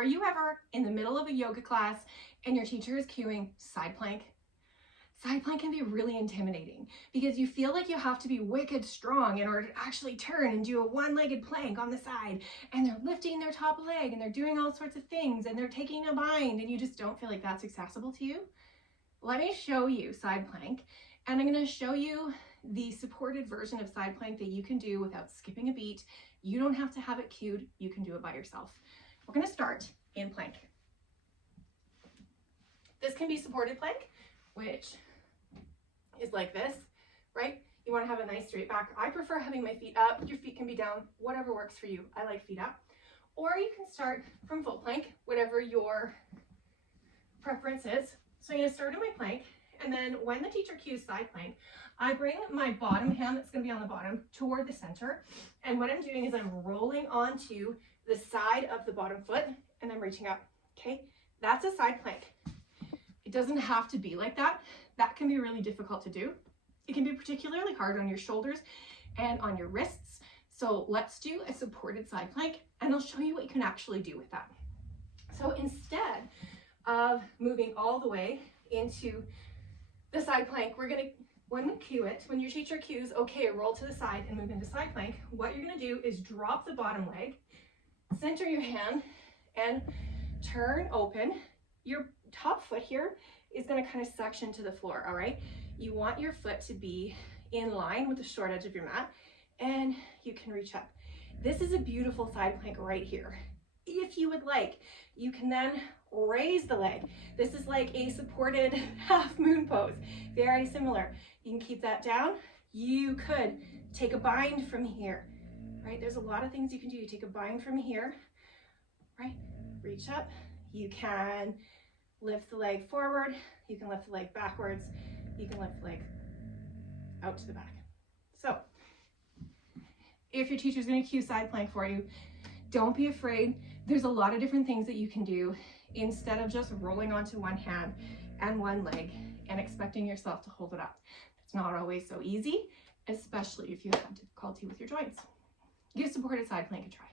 Are you ever in the middle of a yoga class and your teacher is cueing side plank? Side plank can be really intimidating because you feel like you have to be wicked strong in order to actually turn and do a one-legged plank on the side, and they're lifting their top leg and they're doing all sorts of things and they're taking a bind and you just don't feel like that's accessible to you. Let me show you side plank, and I'm going to show you the supported version of side plank that you can do without skipping a beat. You don't have to have it cued, you can do it by yourself. We're going to start in plank. This can be supported plank, which is like this, right? You want to have a nice straight back. I prefer having my feet up. Your feet can be down, whatever works for you. I like feet up. Or you can start from full plank, whatever your preference is. So I'm going to start in my plank, and then when the teacher cues side plank, I bring my bottom hand that's going to be on the bottom toward the center. And what I'm doing is I'm rolling onto the side of the bottom foot and I'm reaching up. Okay, that's a side plank. It doesn't have to be like that. That can be really difficult to do. It can be particularly hard on your shoulders and on your wrists. So let's do a supported side plank, and I'll show you what you can actually do with that. So instead of moving all the way into the side plank, we're going to, when we cue it, when your teacher cues, okay, roll to the side and move into side plank, what you're going to do is drop the bottom leg, center your hand, and turn open. Your top foot here is going to kind of suction to the floor, all right? You want your foot to be in line with the short edge of your mat, and you can reach up. This is a beautiful side plank right here. If you would like, you can then raise the leg. This is like a supported half moon pose, very similar. You can keep that down. You could take a bind from here, right? There's a lot of things you can do. You take a bind from here, right? Reach up. You can lift the leg forward, you can lift the leg backwards, you can lift the leg out to the back. So if your teacher's going to cue side plank for you, don't be afraid. There's a lot of different things that you can do instead of just rolling onto one hand and one leg and expecting yourself to hold it up. It's not always so easy, especially if you have difficulty with your joints. Give supported side plank a try.